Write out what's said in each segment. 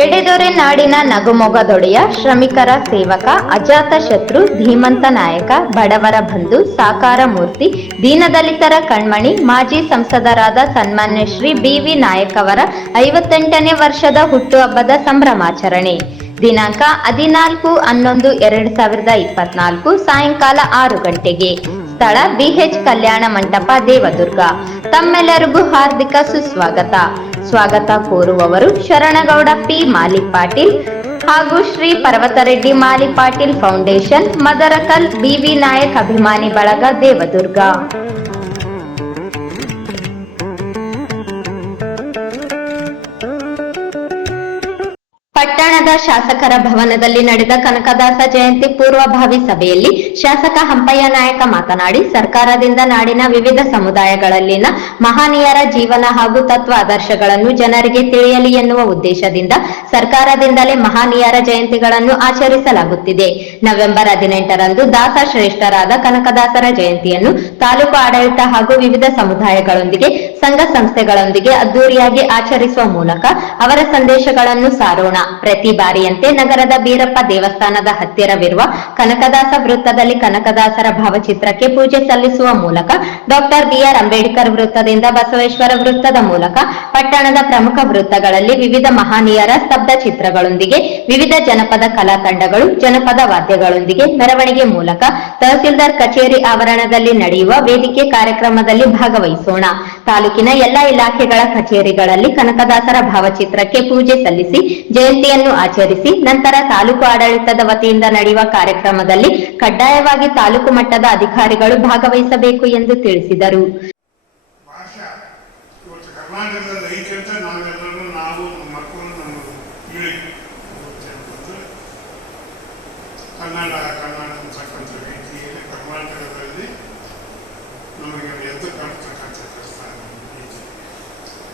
ಎಡೆದೊರೆ ನಾಡಿನ ನಗುಮೊಗದೊಡೆಯ ಶ್ರಮಿಕರ ಸೇವಕ ಅಜಾತ ಶತ್ರು ಧೀಮಂತ ನಾಯಕ ಬಡವರ ಬಂಧು ಸಾಕಾರ ಮೂರ್ತಿ ದೀನದಲಿತರ ಕಣ್ಮಣಿ ಮಾಜಿ ಸಂಸದರಾದ ಸನ್ಮಾನ್ಯ ಶ್ರೀ ಬಿ.ವಿ. ನಾಯಕ್ ಅವರ 58ನೇ ವರ್ಷದ ಹುಟ್ಟುಹಬ್ಬದ ಸಂಭ್ರಮಾಚರಣೆ ದಿನಾಂಕ 14/11/2024 ಸಾಯಂಕಾಲ 6 ಗಂಟೆಗೆ. ಸ್ಥಳ ಬಿಎಚ್ ಕಲ್ಯಾಣ ಮಂಟಪ, ದೇವದುರ್ಗ. ತಮ್ಮೆಲ್ಲರಿಗೂ ಹಾರ್ದಿಕ ಸುಸ್ವಾಗತ. ಸ್ವಾಗತ ಕೋರುವವರು ಶರಣಗೌಡ ಪಿ. ಮಾಲಿ ಪಾಟೀಲ್ ಹಾಗೂ ಶ್ರೀ ಪರ್ವತರೆಡ್ಡಿ ಮಾಲಿ ಪಾಟೀಲ್ ಫೌಂಡೇಶನ್, ಮದರಕಲ್, ಬಿ.ವಿ. ನಾಯಕ್ ಅಭಿಮಾನಿ ಬಳಗ, ದೇವದುರ್ಗ. ಪಟ್ಟಣದ ಶಾಸಕರ ಭವನದಲ್ಲಿ ನಡೆದ ಕನಕದಾಸ ಜಯಂತಿ ಪೂರ್ವಭಾವಿ ಸಭೆಯಲ್ಲಿ ಶಾಸಕ ಹಂಪಯ್ಯ ನಾಯಕ ಮಾತನಾಡಿ, ಸರ್ಕಾರದಿಂದ ನಾಡಿನ ವಿವಿಧ ಸಮುದಾಯಗಳಲ್ಲಿನ ಮಹನೀಯರ ಜೀವನ ಹಾಗೂ ತತ್ವ ಆದರ್ಶಗಳನ್ನು ಜನರಿಗೆ ತಿಳಿಯಲಿ ಎನ್ನುವ ಉದ್ದೇಶದಿಂದ ಸರ್ಕಾರದಿಂದಲೇ ಮಹನೀಯರ ಜಯಂತಿಗಳನ್ನು ಆಚರಿಸಲಾಗುತ್ತಿದೆ. ನವೆಂಬರ್ 18ರಂದು ದಾಸ ಶ್ರೇಷ್ಠರಾದ ಕನಕದಾಸರ ಜಯಂತಿಯನ್ನು ತಾಲೂಕು ಆಡಳಿತ ಹಾಗೂ ವಿವಿಧ ಸಮುದಾಯಗಳೊಂದಿಗೆ, ಸಂಘ ಸಂಸ್ಥೆಗಳೊಂದಿಗೆ ಅದ್ದೂರಿಯಾಗಿ ಆಚರಿಸುವ ಮೂಲಕ ಅವರ ಸಂದೇಶಗಳನ್ನು ಸಾರೋಣ. ಪ್ರತಿ ಬಾರಿಯಂತೆ ನಗರದ ಬೀರಪ್ಪ ದೇವಸ್ಥಾನದ ಹತ್ತಿರವಿರುವ ಕನಕದಾಸ ವೃತ್ತದಲ್ಲಿ ಕನಕದಾಸರ ಭಾವಚಿತ್ರಕ್ಕೆ ಪೂಜೆ ಸಲ್ಲಿಸುವ ಮೂಲಕ ಡಾಕ್ಟರ್ ಬಿ.ಆರ್. ಅಂಬೇಡ್ಕರ್ ವೃತ್ತದಿಂದ ಬಸವೇಶ್ವರ ವೃತ್ತದ ಮೂಲಕ ಪಟ್ಟಣದ ಪ್ರಮುಖ ವೃತ್ತಗಳಲ್ಲಿ ವಿವಿಧ ಮಹನೀಯರ ಸ್ತಬ್ಧ ಚಿತ್ರಗಳೊಂದಿಗೆ ವಿವಿಧ ಜನಪದ ಕಲಾ ತಂಡಗಳು ಜನಪದ ವಾದ್ಯಗಳೊಂದಿಗೆ ಮೆರವಣಿಗೆ ಮೂಲಕ ತಹಸೀಲ್ದಾರ್ ಕಚೇರಿ ಆವರಣದಲ್ಲಿ ನಡೆಯುವ ವೇದಿಕೆ ಕಾರ್ಯಕ್ರಮದಲ್ಲಿ ಭಾಗವಹಿಸೋಣ. ತಾಲೂಕಿನ ಎಲ್ಲಾ ಇಲಾಖೆಗಳ ಕಚೇರಿಗಳಲ್ಲಿ ಕನಕದಾಸರ ಭಾವಚಿತ್ರಕ್ಕೆ ಪೂಜೆ ಸಲ್ಲಿಸಿ ಜಯಂತಿಯನ್ನು ಆಚರಿಸಿ ನಂತರ ತಾಲೂಕು ಆಡಳಿತದ ವತಿಯಿಂದ ನಡೆಯುವ ಕಾರ್ಯಕ್ರಮದಲ್ಲಿ ಕಡ್ಡಾಯವಾಗಿ ತಾಲೂಕು ಮಟ್ಟದ ಅಧಿಕಾರಿಗಳು ಭಾಗವಹಿಸಬೇಕು ಎಂದು ತಿಳಿಸಿದರು.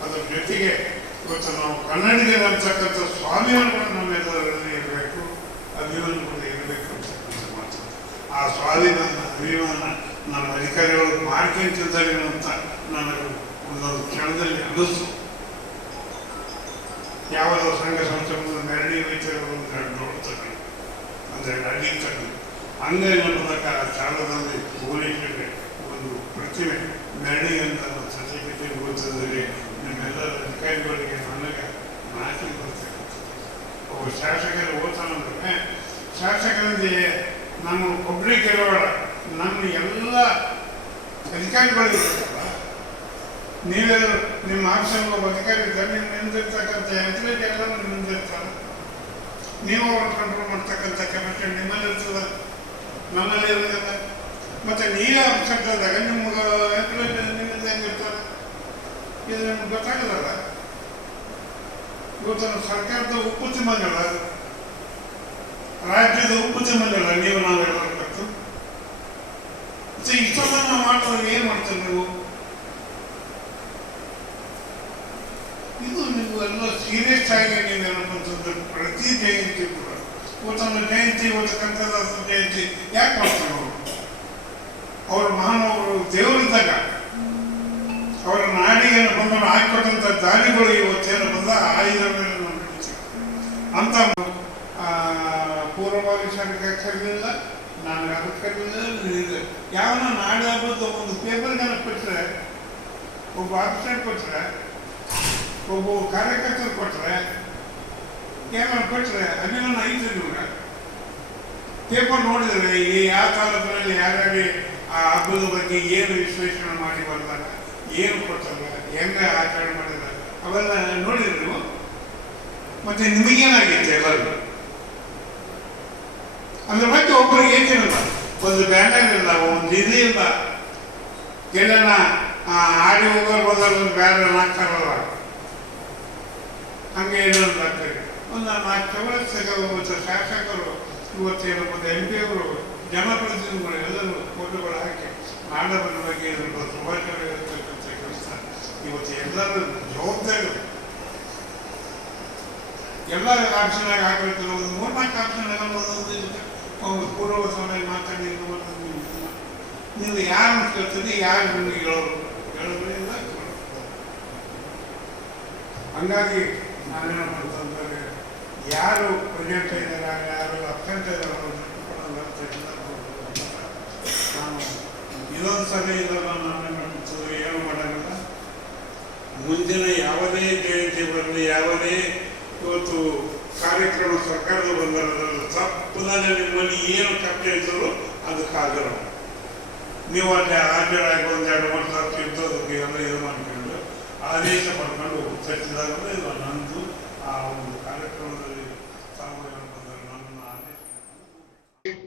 ಅದರ ಜೊತೆಗೆ ಇವತ್ತು ನಾವು ಕನ್ನಡಿಗರು ಅಂತಕ್ಕಂಥ ಸ್ವಾಭಿಮಾನಗಳು ನಮ್ಮೆಲ್ಲರಲ್ಲಿ ಇರಬೇಕು, ಅಭಿಮಾನ ಕೂಡ ಇರಬೇಕು ಅಂತಕ್ಕಂಥ ಮಾತು. ಆ ಸ್ವಾಭಿಮಾನ ಅಭಿಮಾನ ನಮ್ಮ ಅಧಿಕಾರಿಗಳು ಮಾಡ್ಕೊಂತಿದ್ದಾರೆ ಅಂತ ನನಗೆ ಒಂದೊಂದು ಕ್ಷಣದಲ್ಲಿ ಅನಿಸ್ತು. ಯಾವುದೋ ಸಂಘ ಸಂಸ್ಥೆ ಮೆರವಣಿಗೆ ವೈದ್ಯರು ನೋಡ್ತಾರೆ ಅಂದರೆ ನಡೀತಾರೆ. ಹಂಗೆ ನೋಡಿದಾಗ ಆ ಸ್ಥಳದಲ್ಲಿ ಭುವನೇಶ್ವರಿಗೆ ಒಂದು ಪ್ರತಿಮೆ ಮೆರವಣಿಗೆ ಅಂತ ಸರ್ಟಿಫಿಕೇಟ್ ಓದಿದರೆ ನಿಮ್ಮೆಲ್ಲರ ಅಧಿಕಾರಿಗಳಿಗೆ ನನಗೆ ಮಾಹಿತಿ ಬರ್ತಕ್ಕಂಥದ್ದು. ಒಬ್ಬ ಶಾಸಕರು ಓದ್ತಾನಂದ್ರೆ ಶಾಸಕರಿಗೆ ನಮ್ಮ ಒಬ್ಬರಿಗೆ ಇರೋಣ, ನಮ್ಮ ಎಲ್ಲ ಅಧಿಕಾರಿಗಳಿರ್ಬೇಕಲ್ಲ. ನೀವೆಲ್ಲ ನಿಮ್ಮ ಆಫೀಸಲ್ಲಿ ಒಬ್ಬ ಅಧಿಕಾರಿ ಇದ್ದರೆ ನೀವು ನಿಂದಿರ್ತಕ್ಕಂಥ ಎಂಪ್ಲಾಯ್ ಎಲ್ಲರೂ ನಿಂದಿರ್ತಾರೆ. ನೀವು ಅವ್ರನ್ನ ಕಂಟ್ರೋಲ್ ಮಾಡ್ತಕ್ಕಂಥ ಕೆಪಾಸಿಟಿ ನಿಮ್ಮಲ್ಲಿ ಇರ್ತದ, ನಮ್ಮಲ್ಲಿ ಇರೋದಿಲ್ಲ. ಮತ್ತು ನೀವೇ ಆಫೀಸರ್ ಆದಾಗ ನಿಮ್ಗೆ ಎಂಪ್ಲಾಯ್ ನಿಮ್ಮಿಂದ ಹೆಂಗಿರ್ತಾರೆ ಇದು ನಿಮ್ಗೆ ಗೊತ್ತಾಗಲ್ಲ. ಇವತ್ತು ಸರ್ಕಾರದ ಉಪ್ಪುತಿ ಮಂಗಲ, ರಾಜ್ಯದ ಉಪ್ಪುತಿ ಮಂಗಲ ನೀವು ನಾವೆಲ್ಲ ಕತ್ತು ಇಷ್ಟೊಂದು ನಾವು ಮಾಡಿದ್ರೆ ಏನು ಮಾಡ್ತೀವಿ ನೀವು? ಇದು ನೀವು ಎಲ್ಲ ಸೀರಿಯಸ್ ಆಗಿ ನೀವೇನಂತಂದ್ರೆ ಪ್ರತಿ ಜಯಂತಿ ಕೂಡ ಇವತ್ತೊಂದು ಜಯಂತಿ, ಇವತ್ತು ಕನಕದಾಸರ ಜಯಂತಿ ಯಾಕೆ ಮಾಡ್ತಾರೆ? ಅವರು ಮಹಾನವರು ದೇವರಿದ್ದಾಗ ಅವರ ನಾಡಿಗೆ ಬಂದವರು ಹಾಕಿಕೊಟ್ಟಂಥ ದಾರಿಗಳು ಇವತ್ತೇನು ಬಂದ ಆಯುಧಗಳನ್ನು ನಾವು ನಡೀತೀವಿ ಅಂತ ಪೂರ್ವಭಾವಿ ಸರ್ಕಾರ ಕರೀಲಿಲ್ಲ, ನಾನು ಅದಕ್ಕೆ ಕರೀಲಿಲ್ಲ. ಯಾವನ ನಾಡಿ ಹಬ್ಬದ ಒಂದು ಪೇಪರ್ಗನ ಕೊಟ್ಟರೆ, ಒಬ್ಬ ಆಫೀಸರ್ ಕೊಟ್ಟರೆ, ಒಬ್ಬ ಕಾರ್ಯಕರ್ತರು ಕೊಟ್ಟರೆ, ಏನಾರು ಕೊಟ್ಟರೆ ಅಭಿಮಾನ ಐತೆ ನಿಮ್ಗೆ. ಪೇಪರ್ ನೋಡಿದರೆ ಈ ಯಾವ ತಾಲೂಕಿನಲ್ಲಿ ಯಾರ್ಯಾರು ಆ ಹಬ್ಬದ ಬಗ್ಗೆ ಏನು ವಿಶ್ಲೇಷಣೆ ಮಾಡಿ ಬಂದಾಗ ಏನು ಕೊಡ್ತಾರ, ಹೆಂಗೆ ಆಚರಣೆ ಮಾಡಿದ್ದಾರೆ ಅವೆಲ್ಲ ನೋಡಿದ್ರಿ ನೀವು. ಮತ್ತೆ ನಿಮಗೇನಾಗೈತೆ ಎಲ್ಲರಿಗೂ ಅದ್ರ ಬಗ್ಗೆ ಒಬ್ಬರಿಗೆ ಏನಿಲ್ಲ, ಒಂದು ಬ್ಯಾನರ್ ಇಲ್ಲ, ಒಂದು ಇದು ಇಲ್ಲ. ಎಲ್ಲನ ಆಡಿ ಹೋಗೋರು ಹೋದಲ್ಲ ಬ್ಯಾನರ್ ಹಾಕ್ತಾರಲ್ಲ, ಹಂಗೆ ಏನೊಂದು ಆಗ್ತದೆ. ಒಂದು 4 ಚೌರಸ್ತಾಗ ಇವತ್ತು ಶಾಸಕರು, ಇವತ್ತೇನು ಒಂದು MP ಅವರು, ಜನಪ್ರತಿನಿಧಿಗಳು ಎಲ್ಲರೂ ಫೋಟೋಗಳು ಹಾಕಿ ನಾಡರ ಬಗ್ಗೆ ಶುಭಾಶಯ ಇರ್ತಕ್ಕಂಥ ಕೆಲಸ ಇವತ್ತು ಎಲ್ಲರೂ ಜವಾಬ್ದಾರಿ. ಎಲ್ಲ ಆಪ್ಷನಾಗ ಹಾಕಿರ್ತಾರೆ, ಒಂದು 3-4 ಆಪ್ಷನ್ನಾಗ ಒಂದೊಂದು ಪೂರ್ವ ಸಮಯ ಮಾತಾಡಿ ನೀವು ಯಾರು ಕೇಳ್ತೀರಿ, ಯಾರು ನಿಮಗೆ ಹೇಳೋದ್ರಿಂದ. ಹಂಗಾಗಿ ನಾನೇನಪ್ಪ ಅಂತಂದರೆ ಯಾರು ಪ್ರೆಸೆಂಟ್ ಇದ್ದಾರೆ, ಯಾರು ಅಬ್ಸೆಂಟ್ ಇದ್ದಾರೆ ನಾನು ಇದೊಂದು ಸಲ ಇದನ್ನು ನಾನು ಏನು ಮಾಡೋದಿಲ್ಲ. ಮುಂದಿನ ಯಾವುದೇ ಜಯಂತಿ ಬರಲಿ, ಯಾವುದೇ ಇವತ್ತು ಕಾರ್ಯಕ್ರಮ ಸರ್ಕಾರದ ಬಂದರಲ್ಲ, ತಪ್ಪದಲ್ಲಿ ನಿಮ್ಮಲ್ಲಿ ಏನು ಕಷ್ಟ ಇದ್ದರೂ ಅದಕ್ಕಾಗಲ್ಲ. ನೀವು ಅಲ್ಲಿ ಹಾಜರಾಗಿ ಒಂದೆರಡು ವರ್ಷ ಇದ್ದೋದಕ್ಕೆ ಎಲ್ಲ ಇದು ಮಾಡ್ಕೊಂಡು ಆದೇಶ ಪಡ್ಕೊಂಡು ಸಚ್ಚಿದಾಗಲೇ ಇದು ನಂದು ಆ ಒಂದು ಕಾರ್ಯಕ್ರಮದಲ್ಲಿ ತಾವು ಬಂದರೆ ನನ್ನ ಆದೇಶ.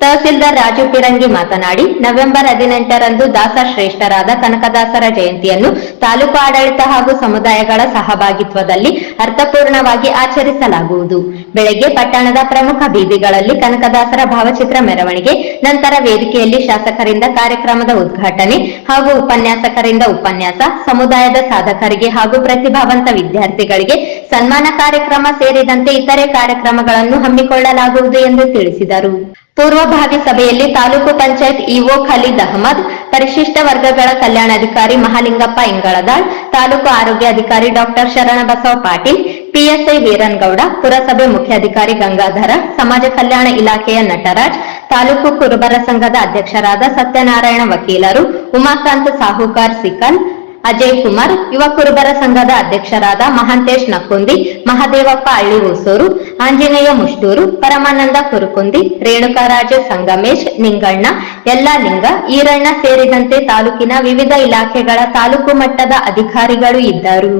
ತಹಸೀಲ್ದಾರ್ ರಾಜು ಪಿರಂಗಿ ಮಾತನಾಡಿ, ನವೆಂಬರ್ 18ರಂದು ದಾಸ ಶ್ರೇಷ್ಠರಾದ ಕನಕದಾಸರ ಜಯಂತಿಯನ್ನು ತಾಲೂಕು ಆಡಳಿತ ಹಾಗೂ ಸಮುದಾಯಗಳ ಸಹಭಾಗಿತ್ವದಲ್ಲಿ ಅರ್ಥಪೂರ್ಣವಾಗಿ ಆಚರಿಸಲಾಗುವುದು. ಬೆಳಗ್ಗೆ ಪಟ್ಟಣದ ಪ್ರಮುಖ ಬೀದಿಗಳಲ್ಲಿ ಕನಕದಾಸರ ಭಾವಚಿತ್ರ ಮೆರವಣಿಗೆ, ನಂತರ ವೇದಿಕೆಯಲ್ಲಿ ಶಾಸಕರಿಂದ ಕಾರ್ಯಕ್ರಮದ ಉದ್ಘಾಟನೆ ಹಾಗೂ ಉಪನ್ಯಾಸಕರಿಂದ ಉಪನ್ಯಾಸ, ಸಮುದಾಯದ ಸಾಧಕರಿಗೆ ಹಾಗೂ ಪ್ರತಿಭಾವಂತ ವಿದ್ಯಾರ್ಥಿಗಳಿಗೆ ಸನ್ಮಾನ ಕಾರ್ಯಕ್ರಮ ಸೇರಿದಂತೆ ಇತರೆ ಕಾರ್ಯಕ್ರಮಗಳನ್ನು ಹಮ್ಮಿಕೊಳ್ಳಲಾಗುವುದು ಎಂದು ತಿಳಿಸಿದರು. ಪೂರ್ವಭಾವಿ ಸಭೆಯಲ್ಲಿ ತಾಲೂಕು ಪಂಚಾಯತ್ ಇಒ ಖಲೀದ್ ಅಹಮದ್, ಪರಿಶಿಷ್ಟ ವರ್ಗಗಳ ಕಲ್ಯಾಣಾಧಿಕಾರಿ ಮಹಾಲಿಂಗಪ್ಪ ಇಂಗಳದಾಳ್, ತಾಲೂಕು ಆರೋಗ್ಯಾಧಿಕಾರಿ ಡಾಕ್ಟರ್ ಶರಣಬಸವ ಪಾಟೀಲ್, ಪಿಎಸ್ಐ ವೀರನ್ಗೌಡ, ಪುರಸಭೆ ಮುಖ್ಯಾಧಿಕಾರಿ ಗಂಗಾಧರ, ಸಮಾಜ ಕಲ್ಯಾಣ ಇಲಾಖೆಯ ನಟರಾಜ್, ತಾಲೂಕು ಕುರುಬರ ಸಂಘದ ಅಧ್ಯಕ್ಷರಾದ ಸತ್ಯನಾರಾಯಣ ವಕೀಲರು, ಉಮಾಕಾಂತ್ ಸಾಹುಕಾರ್ ಸಿಕಲ್, ಅಜಯ್ ಕುಮಾರ್, ಯುವ ಕುರುಬರ ಸಂಘದ ಅಧ್ಯಕ್ಷರಾದ ಮಹಾಂತೇಶ್ ನಕ್ಕುಂದಿ, ಮಹದೇವಪ್ಪ ಹಳ್ಳಿ ಹೊಸೂರು, ಆಂಜನೇಯ ಮುಷ್ಟೂರು, ಪರಮಾನಂದ ಕುರುಕುಂದಿ, ರೇಣುಕರಾಜ ಸಂಗಮೇಶ್, ನಿಂಗಣ್ಣ, ಯಲ್ಲಾಲಿಂಗ, ಈರಣ್ಣ ಸೇರಿದಂತೆ ತಾಲೂಕಿನ ವಿವಿಧ ಇಲಾಖೆಗಳ ತಾಲೂಕು ಮಟ್ಟದ ಅಧಿಕಾರಿಗಳು ಇದ್ದರು.